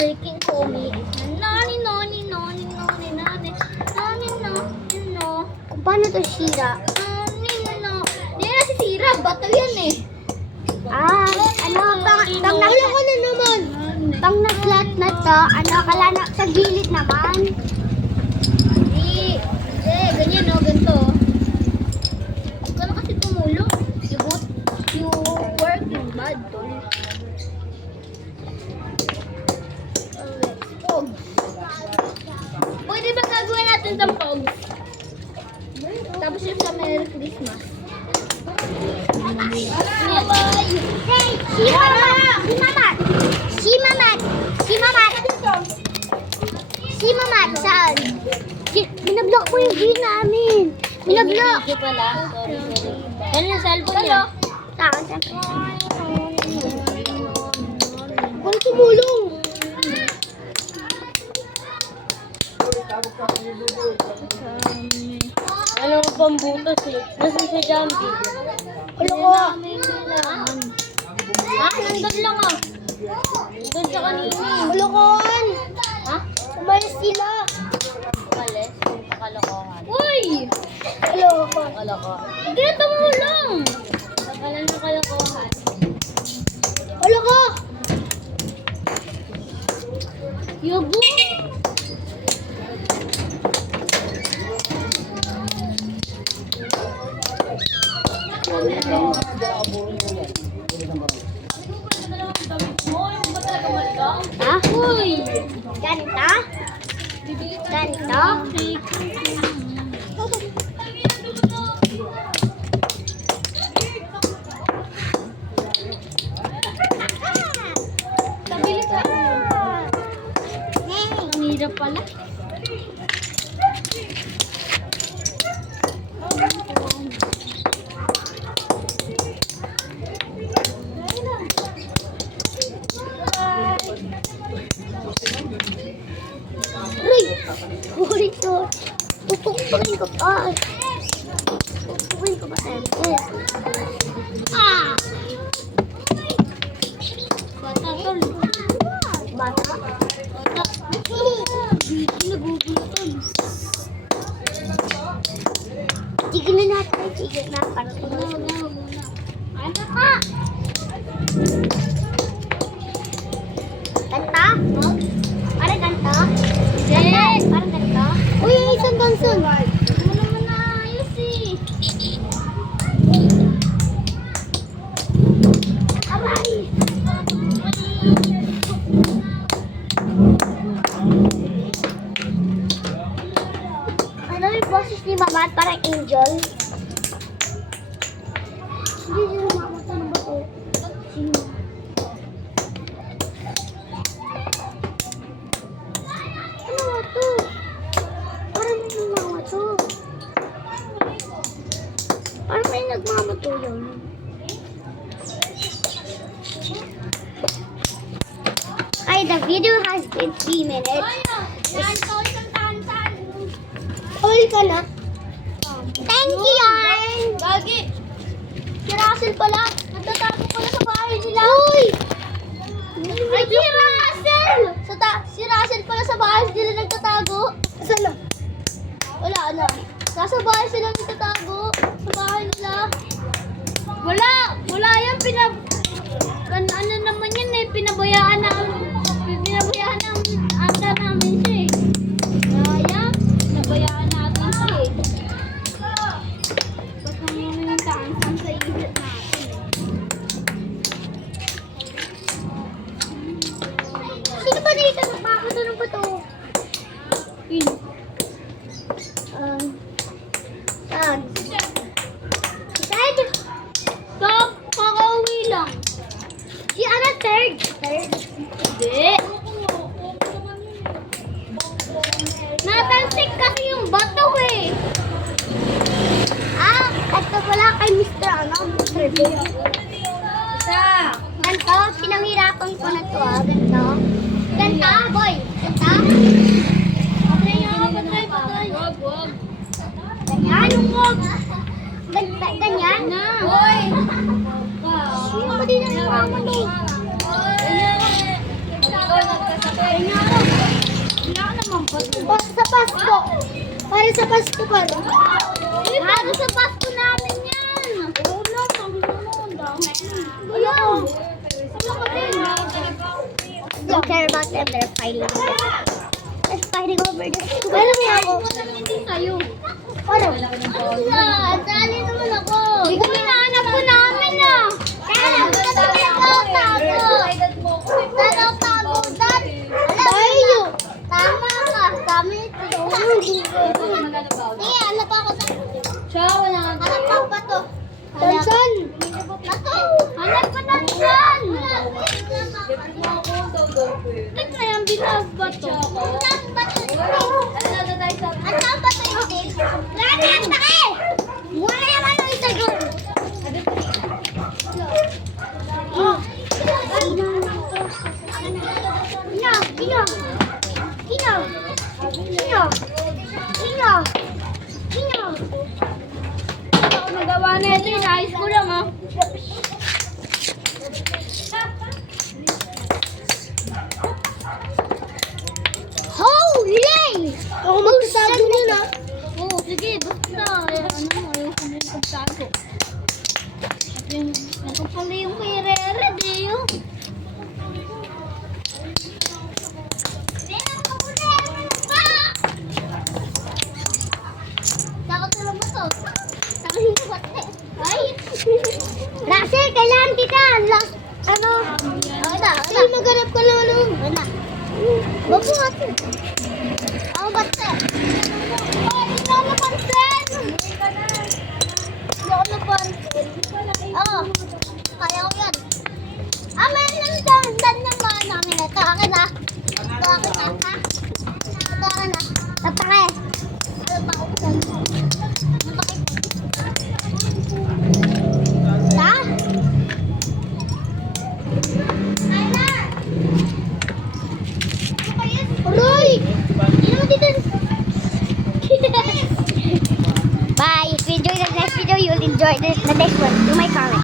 freaking homie. Nani. Kung paano to sira? Nani. Hindi na si sira. Bato yan eh. Pang nag-flat na to, kala na sa gilid naman. Hindi, ganyan o, ganito. Huwag ka na kasi tumulo. You work in bad, tol. Pogs. Pwede ba gagawin natin sa pogs? Tapos yung sa Merry Christmas. Bye-bye! Hey! Si Mamat, saan? Binablock ko yung view namin. Binablock. Hindi pala. Sorry. Ano yung cellphone niya? Sa akin, siyempre. Kung tumulong. Ano ang pambutas eh? Nasaan si Jambi? Ulo ko. Nandun lang ah. Nandun siya kanina. Ulo ko. Ha? Umalis sila. Umalis? Yung pakalokohan. Uy! Ulo ko. Pakalokohan. Hindi na tumulong. Pakalan ng kalokohan. Ulo ko. Yubo! Uy! Ganda? Ganda? Pabili ka. Ang hirap pala. Uy! Ito. Pupukpukin ko pa. Pupukpukin ko pa siyempre. Bata tol. Bata? Bata. Nagugutom. Tigil na natin. Tigil na. Para tumulong. Ano ka? Ganta? Para ganta? Hindi. Parang ganito? Uy, yung isang danson. Ano naman na ayos eh. Aray! Ano yung boses ni Mama? Parang angel. Hindi siya namamata ng bato. Sino? Ano nga to? Parang may nagmamato. Parang may nagmamato yun. Ay, the video has been 3 minutes. Uy ka na. Thank you, Yarn! Gagi! Si Russell pala. Nagtatago pala sa bahay nila. Uy! Ay, si Russell! Si Russell pala sa bahay nila nagtatago. Saan na? Wala na. Nasa bahay sila nagtatago. Sa bahay nila. Wala yan. Ano naman yan eh. Pinabayaan na ata namin siya eh. Kaya, pinabayaan natin siya eh. Ba't naman yung taansan sa isip natin eh. Sino ba dito? Nagpapatulong ba ito? Saan? Saan? Stop! Kakauwi lang. Si ano? Third? Hindi. Natalsik kasi yung bato eh. Ito pala kay Mr. Mr. B. Ganto, pinanghirapan ko na to ganto. Ganta, boy. Ganta. Wag. Ganyan, wag. Ganyan. Boy. Sino ba din ang mama to? Sa Pasko. Para sa Pasko pa. Para sa Pasko namin yan. Ayun. Don't care about them, they're fighting. They're fighting over this. Ano ba ako? Hindi sa'yo. Ano? Dali naman ako. Hindi ko hinahanap ko namin ah. Kaya lang, tayo. Tama ka. Kami ito. Sige, ano pa ako sa... Siya, wala nga. Hanap pa to. Tansan. Hanap pa tansan. Tek na yan, binag ba to? Hanap pa to. Hanap pa to yung tig. Lani, ang taki. Wala naman yung isa doon. Nagawa na ito, inayos ko lang ah. Holy! Ako magsasabi nila. Oo, sige, basta. Ano mo, ayoko na yung pagtago. Ito pala yung kay Rere, Deo. Russell, kailangan kita. Ano? Wala. Maghanap ka na ano. Wala. Wag mo natin. Ako ba't eh? Oh, hindi na ako napansin. Hindi ako napansin. Oo. Kaya ko